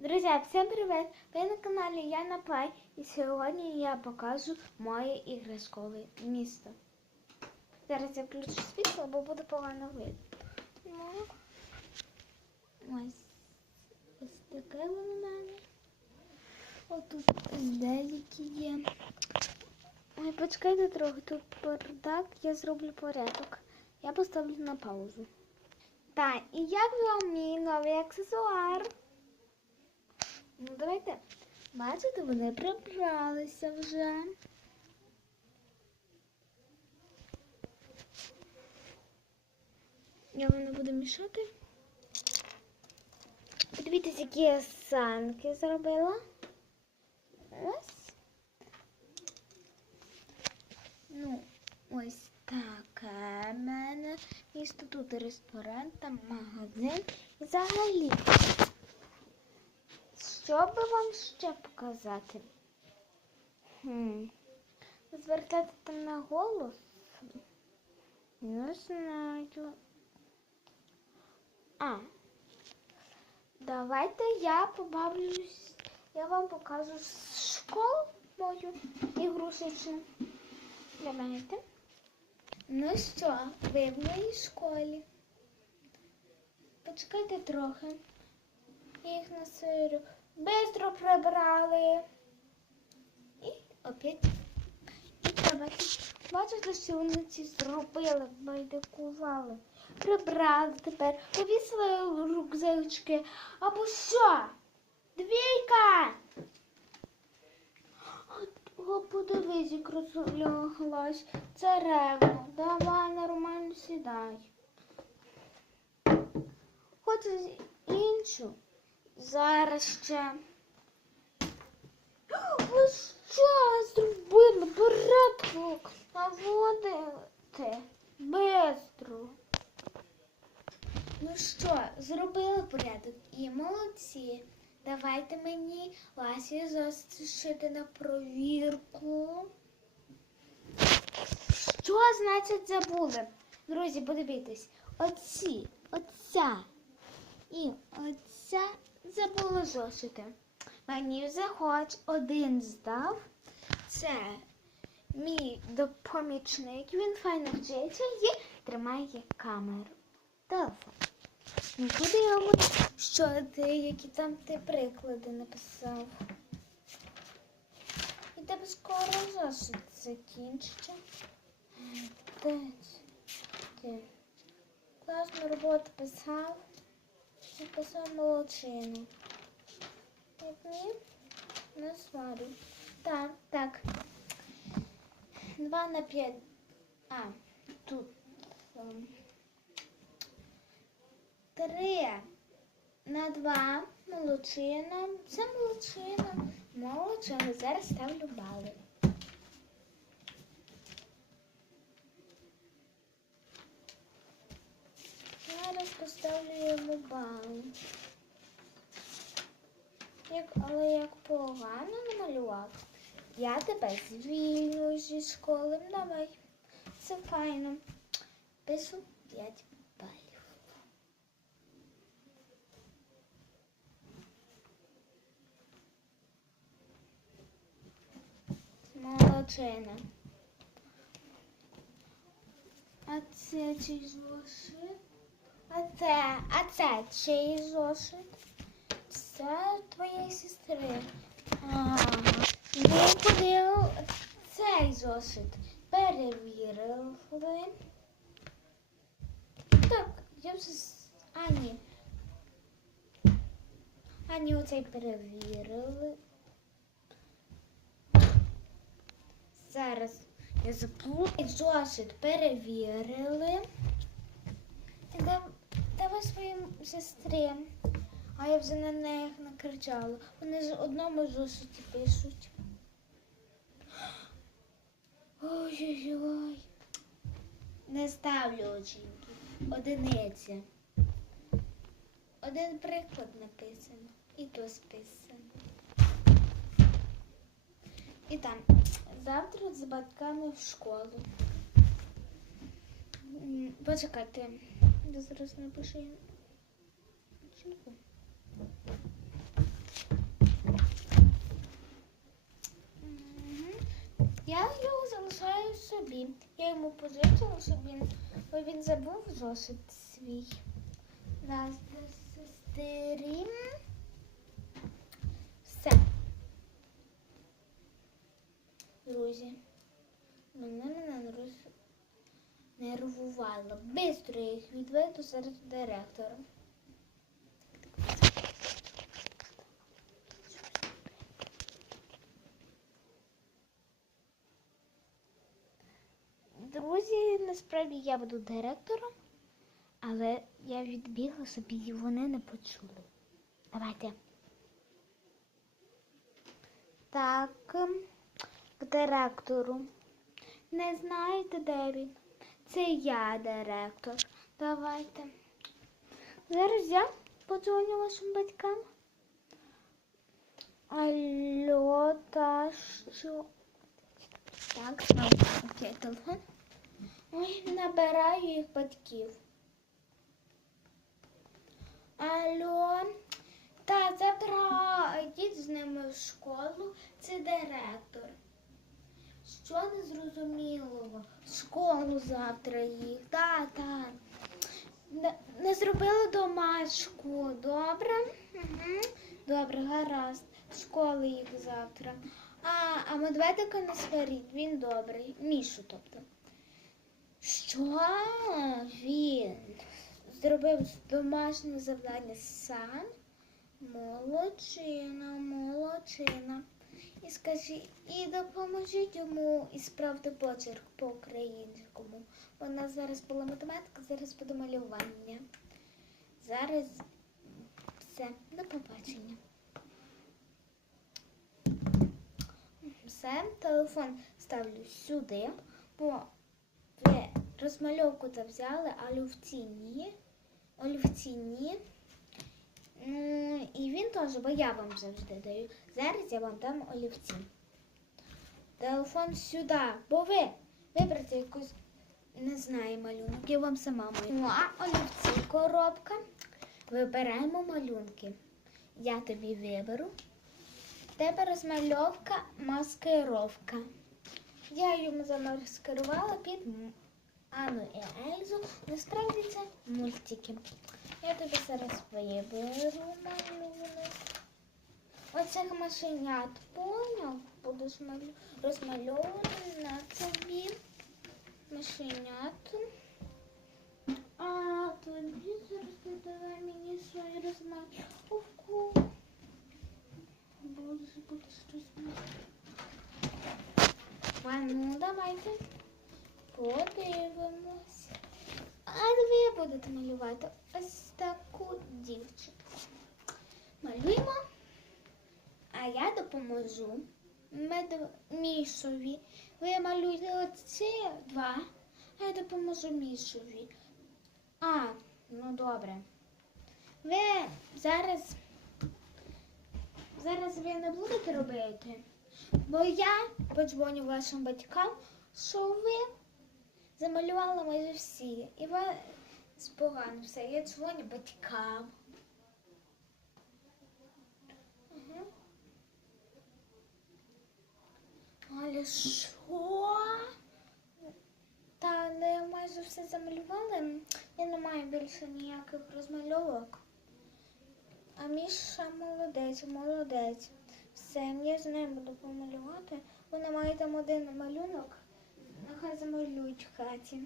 Друзі, всім привіт! Ви на каналі Яна Плай і сьогодні я покажу моє іграшкове місто. Зараз я включу світло, бо буде погано видно. Ну, ось, ось таке воно в мене. Отут деліки є. Ой, почекайте трохи, тут бардак, я зроблю порядок. Я поставлю на паузу. Так, і як вам мій новий аксесуар? Ну, давайте. Бачите, вони прибралися вже. Я вам не буду мішати. Подивіться, які я санки зробила. Ось. Ну, ось таке в мене. Місто тут ресторан, там магазин. І взагалі. Що би вам ще показати? Хм. Звертати там на голос? Не знаю. А. Давайте я побавлюсь. Я вам покажу школу мою ігрушечну. Давайте. Ну що, ви в моїй школі. Почекайте трохи. Я їх насирю. Бистро прибрали. І опять. І давайте. Бачите, що вони ці зробили, байдикували. Прибрали тепер, повісили рюкзачки. Або що? Двійка! О, подивись, як розляглась. Царевна, давай нормально сідай. Хочеш іншу? Зараз ще. Ви що зробили? Порядок наводити. Бистро. Ну що, зробили порядок і молодці. Давайте мені Васі зашити на провірку. Що значить забули? Друзі, подивіться. Оці, оця і оця забула зошити. Мені вже хоч один здав. Це мій допомічник. Він файно вчиться і тримає камеру. Телефон. Ну, я буду? Що ти, які там ти приклади написав? І тебе скоро зошит закінчиться. Ти? Класну роботу писав. Написав молодчину. Як мені? Не сварю. Так, так. Два на п'ять. А, тут. Три на два. Молодчина. Це молодчина. Молодчина. Зараз ставлю бали. Зараз поставлю йому бал. Як, але як погано намалював, я тебе звільню зі школи. Давай. Це файно. Пишу 5 балів. Молодчина. А це чий зошит? А це, а це чий зошит? Це твоєї сестри. Ага. Ми подивили цей зошит. Перевірили. Так, я вже з- А, ні. А, ні, оцей перевірили. Зараз я заплутаю. Зошит перевірили. Дав- Давай сестрі. А я вже на них накричала. Вони з одному зошиті пишуть. Ой-ой-ой. Не ставлю оцінки. Одиниця. Один приклад написано. І то списано. І там. Завтра з батьками в школу. Почекайте. Я зараз напишу жінку. Я його залишаю собі. Я йому позичила собі, бо він забув зошит свій. Раз, два, сестері. Все. Друзі. Мене мене друзі нервувало. Бистро їх відведу до директора. Друзі, насправді я буду директором, але я відбігла собі і вони не почули. Давайте. Так, ем, к директору. Не знаєте, де він? Це я директор. Давайте. Зараз я подзвоню вашим батькам. Алло, та що? Так, окей, телефон. Ой, набираю їх батьків. Алло, та завтра йдіть з ними в школу. Це директор. Що не зрозумілого? В школу завтра їх. Та, та. Не, не зробили домашку. Добре? Угу. Добре, гаразд. В школу їх завтра. А, а медведика не сваріть, він добрий. Мішу, тобто. Що він зробив домашнє завдання сам? Молодчина, молодчина. І скажіть, і допоможіть йому і справити почерк по-українському. Нас зараз була математика, зараз буде малювання. Зараз все, до побачення. Все, телефон ставлю сюди, бо розмальовку то взяли, а олівці ні. Олівці ні. І він теж, бо я вам завжди даю. Зараз я вам дам олівці. Телефон сюди, бо ви виберете якусь, не знаю, малюнок. Я вам сама малюю. Ну, а олівці коробка. Вибираємо малюнки. Я тобі виберу. Тебе розмальовка маскировка. Я йому замаскирувала під Анну і Ельзу. Насправді це мультики. Я тобі зараз виберу малюнок. Оцих машенят поняв, будеш малю... розмальовувати на тобі машенят. А тобі зараз ти давай мені свою розмальовку. Боже, будеш розмальовувати. А ну давайте подивимось. Будете малювати ось таку дівчинку. Малюємо, а я допоможу. Мішові. Ви малюєте оці два, а я допоможу Мішові. А, ну добре. Ви зараз, зараз ви не будете робити, бо я подзвоню вашим батькам, що ви замалювали майже всі. І ви погано все. Я дзвоню батькам. Угу. Але що? Та не майже все замалювали. Я не маю більше ніяких розмальовок. А Міша молодець, молодець. Все, я з ним буду помалювати. Вона має там один малюнок. Нехай замалюють в хаті.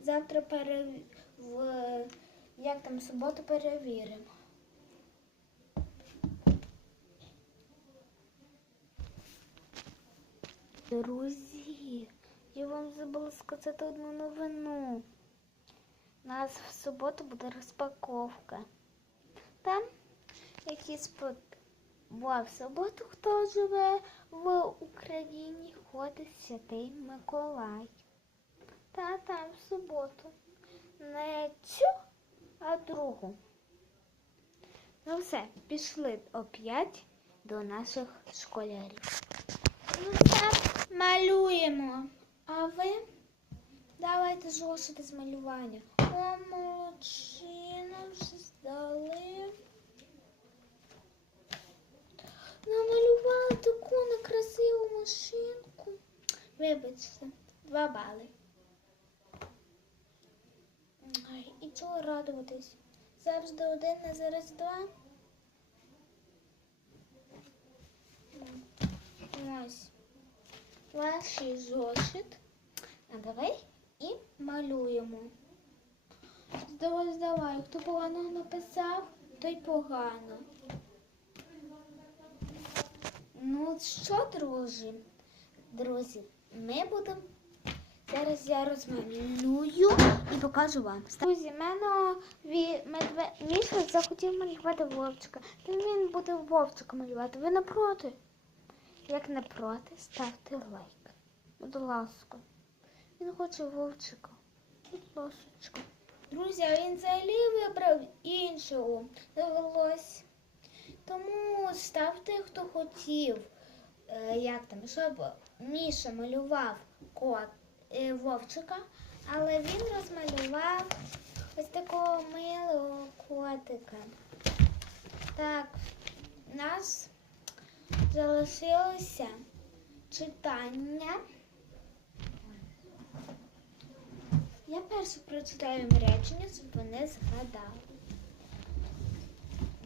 Завтра пере... в... як там в суботу перевіримо. Друзі, я вам забула сказати одну новину. У нас в суботу буде розпаковка. Там якісь по... Бо в суботу, хто живе в Україні, ходить Святий Миколай. Та там в суботу. Не цю, а другу. Ну все, пішли опять до наших школярів. Ну все, малюємо. А ви давайте зошити з малювання. О, молодчина, вже здали. Намалювала таку некрасиву машинку. Вибачте, Два бали. Ай, і чого радуватись? Завжди один, а зараз два. Ось. Перший зошит. А давай і малюємо. Здавай, здавай. Хто погано написав, той погано. Ну що, друзі? Друзі, ми будемо. Зараз я розмалюю і покажу вам. Друзі, мене. Міша захотів малювати вовчика. То він буде вовчика малювати. Ви не проти? Як не проти, ставте лайк. Будь ласка. Він хоче вовчика. Будь ласочка. Друзі, він взагалі вибрав іншого. Довелось. Тому ставте, хто хотів. Е, як там, щоб Міша малював кот вовчика, але він розмалював ось такого милого котика. Так, у нас залишилося читання. Я перше прочитаю їм речення, щоб вони згадали.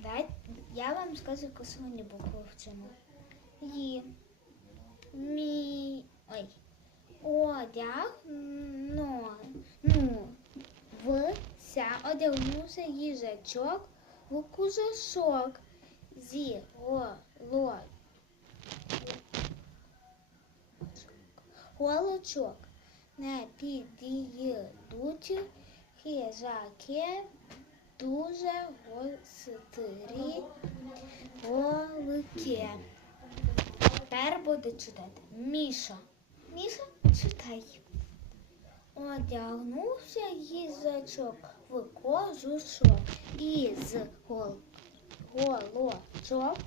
Дай, я вам скажу, яку сьогодні букву вчимо. Ї. Мі. Ой. Одяг. Но. Ну. В. Ся. Одягнувся їжачок в кужашок. Зі. Го. Ло. Голочок. Не підійдуть хижаки дуже гострі голки. Тепер буде читати Міша. Міша, читай. Одягнувся їжачок в кожушок із гол... голочок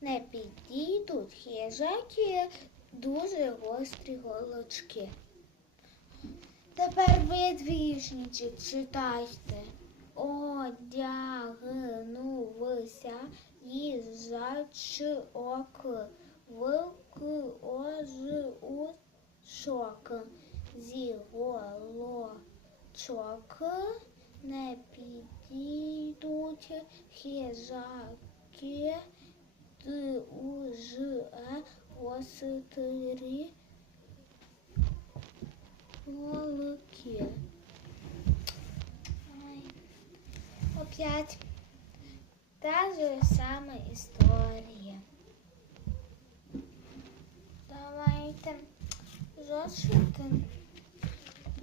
не підійдуть хижаки дуже гострі голочки. Тепер ви двічничі читайте. Одягнувся їжачок в кожушок зі голочок не підійдуть хижаки дуже гострі голки. Ой. Опять та же сама історія. Давайте зошити.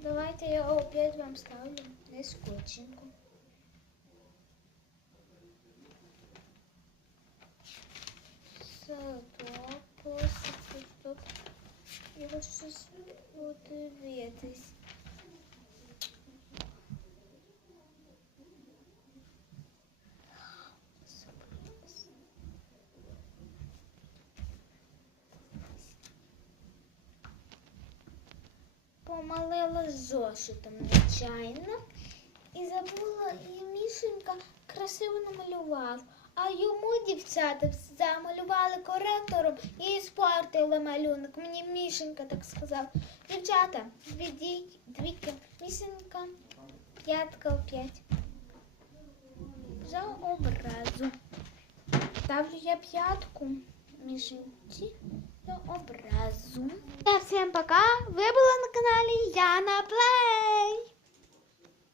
Давайте я опять вам ставлю нескученьку. Стоп, стоп, стоп. Я хочу щось подивитись. Помалила зошитом, звичайно, і забула, і Мішенька красиво намалював. А йому дівчата замалювали коректором і спортили малюнок. Мені Мішенька так сказав. Дівчата, дві, двійки, Мішенька, п'ятка в п'ять. За образу. Ставлю я п'ятку Мішеньці за образу. Всем пока! Ви були на каналі Яна Плей.